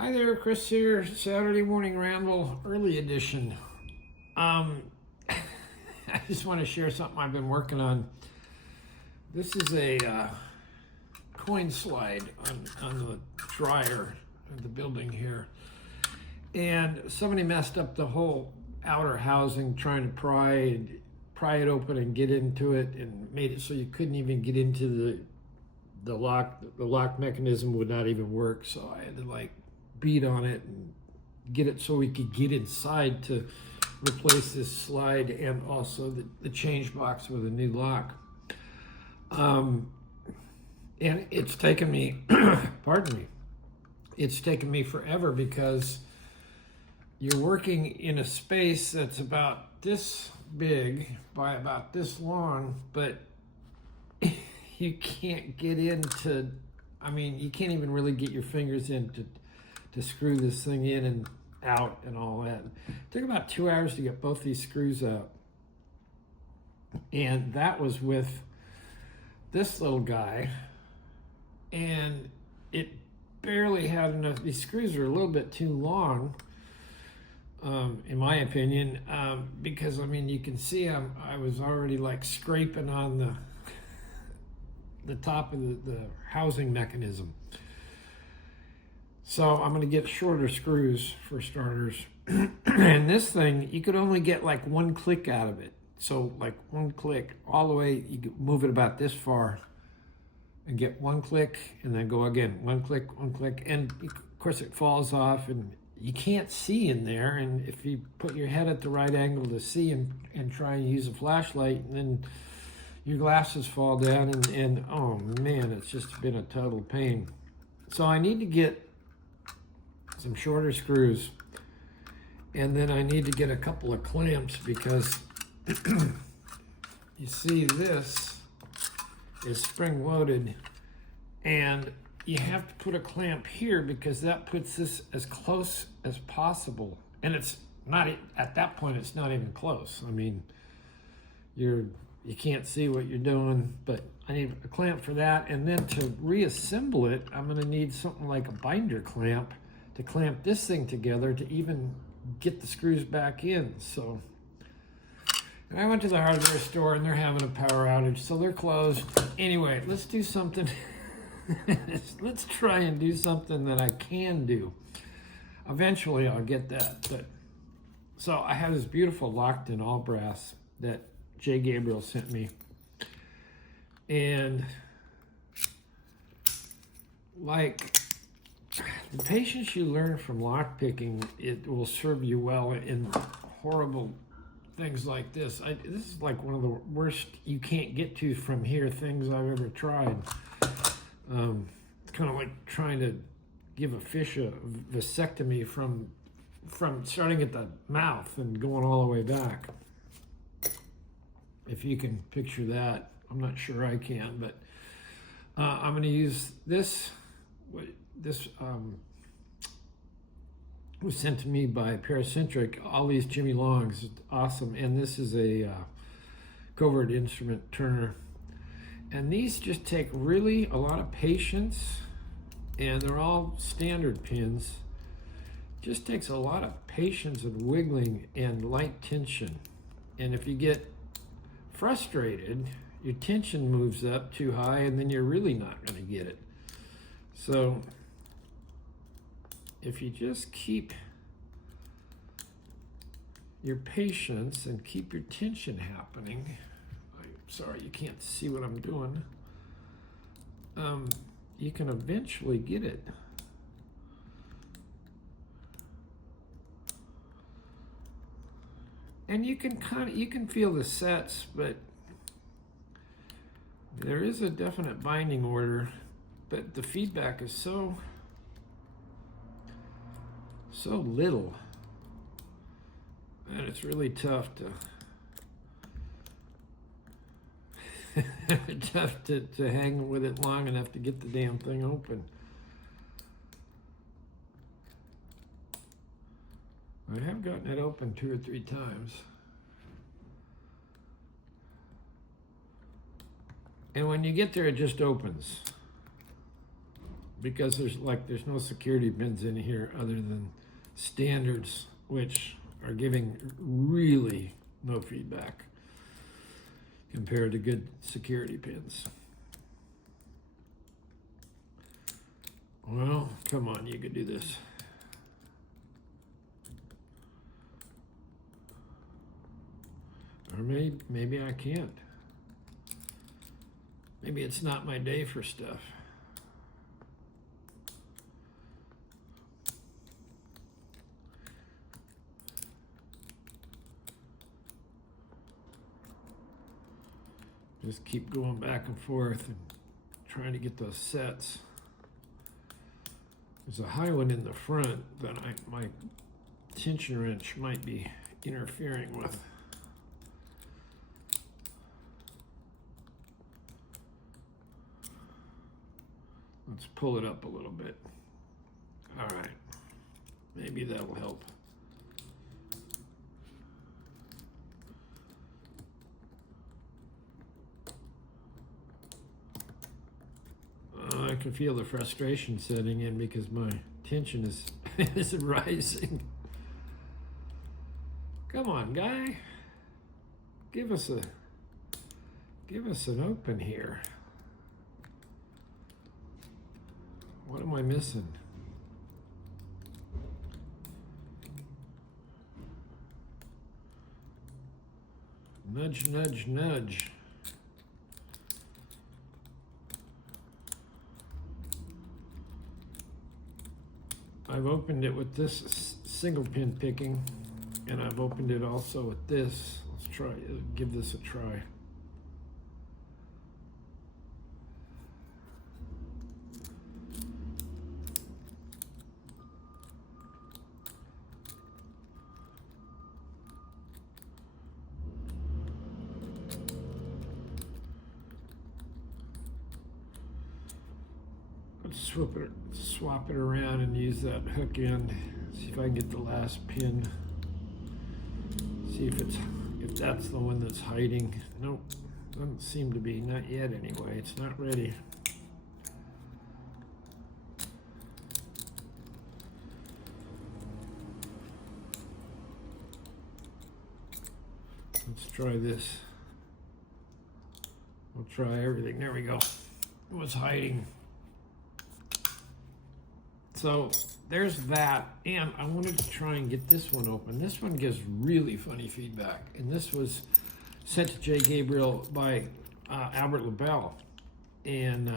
Hi there, Chris here, Saturday Morning Ramble, early edition. I just want to share something I've been working on. This is a coin slide on the dryer of the building here. And somebody messed up the whole outer housing trying to pry it open and get into it, and made it so you couldn't even get into the lock. The lock mechanism would not even work, so I had to beat on it and get it so we could get inside to replace this slide and also the change box with a new lock. And it's taken me, pardon me, it's taken me forever because you're working in a space that's about this big by about this long, but you can't get into, you can't even really get your fingers in to screw this thing in and out and all that. It took about 2 hours to get both these screws out. And that was with this little guy. And it barely had enough. These screws are a little bit too long, in my opinion, because you can see I was already scraping on the top of the housing mechanism. So I'm going to get shorter screws for starters. And this thing, you could only get one click out of it. So one click all the way, you could move it about this far and get one click and then go again, one click. And of course it falls off and you can't see in there. And if you put your head at the right angle to see and try and use a flashlight, and then your glasses fall down and oh man, it's just been a total pain. So I need to get some shorter screws, and then I need to get a couple of clamps because you see this is spring loaded, and you have to put a clamp here because that puts this as close as possible, and it's not at that point, it's not even close. You can't see what you're doing, but I need a clamp for that. And then to reassemble it, I'm going to need something like a binder clamp to clamp this thing together to even get the screws back in. So, and I went to the hardware store and they're having a power outage, so they're closed. Anyway, let's do something. Let's try and do something that I can do. Eventually I'll get that. But so I have this beautiful locked-in all brass that Jay Gabriel sent me. And the patience you learn from lockpicking, it will serve you well in horrible things like this. This is one of the worst you can't get to from here things I've ever tried. Kind of like trying to give a fish a vasectomy from starting at the mouth and going all the way back. If you can picture that, I'm not sure I can, but I'm going to use this. This was sent to me by Paracentric. All these Jimmy Longs, awesome. And this is a covert instrument turner. And these just take really a lot of patience, and they're all standard pins. Just takes a lot of patience and wiggling and light tension. And if you get frustrated, your tension moves up too high, and then you're really not going to get it. So if you just keep your patience and keep your tension happening, I'm sorry you can't see what I'm doing, you can eventually get it. And you can feel the sets, but there is a definite binding order, but the feedback is so little, and it's really tough to hang with it long enough to get the damn thing open. I have gotten it open 2 or 3 times. And when you get there, it just opens. because there's no security pins in here other than standards, which are giving really no feedback compared to good security pins. Well, come on, you could do this. Or maybe I can't. Maybe it's not my day for stuff. Just keep going back and forth and trying to get those sets. There's a high one in the front that my tension wrench might be interfering with. Let's pull it up a little bit. All right, maybe that will help. I can feel the frustration setting in because my tension is is rising. Come on, guy. Give us an open here. What am I missing? Nudge, nudge, nudge. I've opened it with this single pin picking, and I've opened it also with this. Let's try, give this a try. Let's swap it around and use that hook end. See if I can get the last pin. See if that's the one that's hiding. Nope, doesn't seem to be. Not yet anyway. It's not ready. Let's try this. We'll try everything. There we go. It was hiding. So there's that, and I wanted to try and get this one open. This one gives really funny feedback, and this was sent to Jay Gabriel by Albert LaBelle, and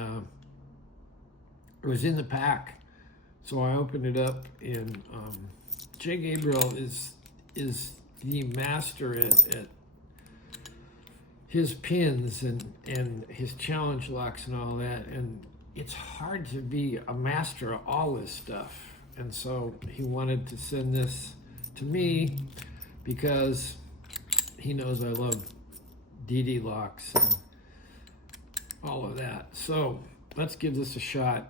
it was in the pack. So I opened it up, and Jay Gabriel is the master at his pins and his challenge locks and all that, and it's hard to be a master of all this stuff. And so he wanted to send this to me because he knows I love DD locks and all of that. So let's give this a shot.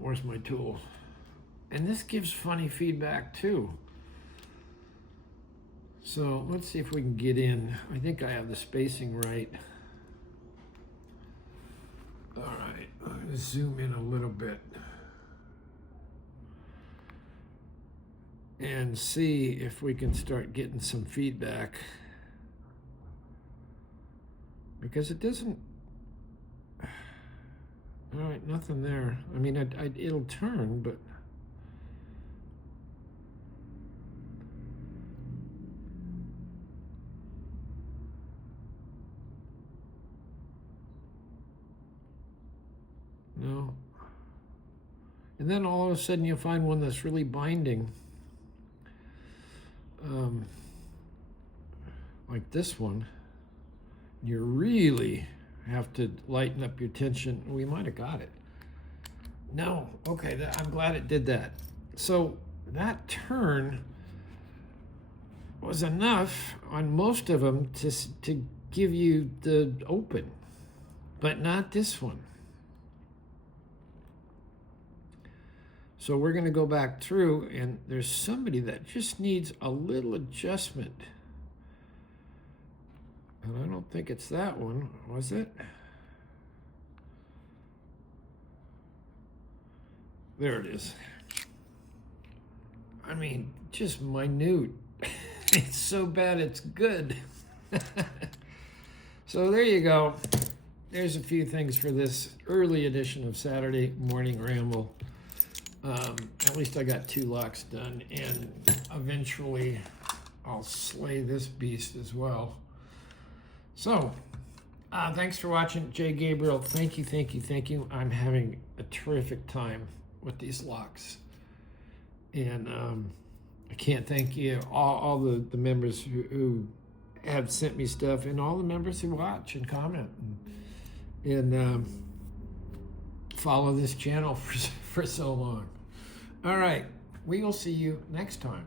Where's my tool? And this gives funny feedback too. So let's see if we can get in. I think I have the spacing right. All right, I'm going to zoom in a little bit and see if we can start getting some feedback, because it doesn't. All right, nothing there. I mean, it'll turn, but no. And then all of a sudden you find one that's really binding. Like this one. You really have to lighten up your tension. We might have got it. No, okay, I'm glad it did that. So that turn was enough on most of them to give you the open, but not this one. So we're going to go back through, and there's somebody that just needs a little adjustment. And I don't think it's that one, was it? There it is. I mean, just minute. It's so bad it's good. So there you go. There's a few things for this early edition of Saturday Morning Ramble. At least I got 2 locks done, and eventually I'll slay this beast as well. So, thanks for watching. Jay Gabriel, thank you. I'm having a terrific time with these locks. And I can't thank you, all the members who have sent me stuff, and all the members who watch and comment and follow this channel for so long. All right, we will see you next time.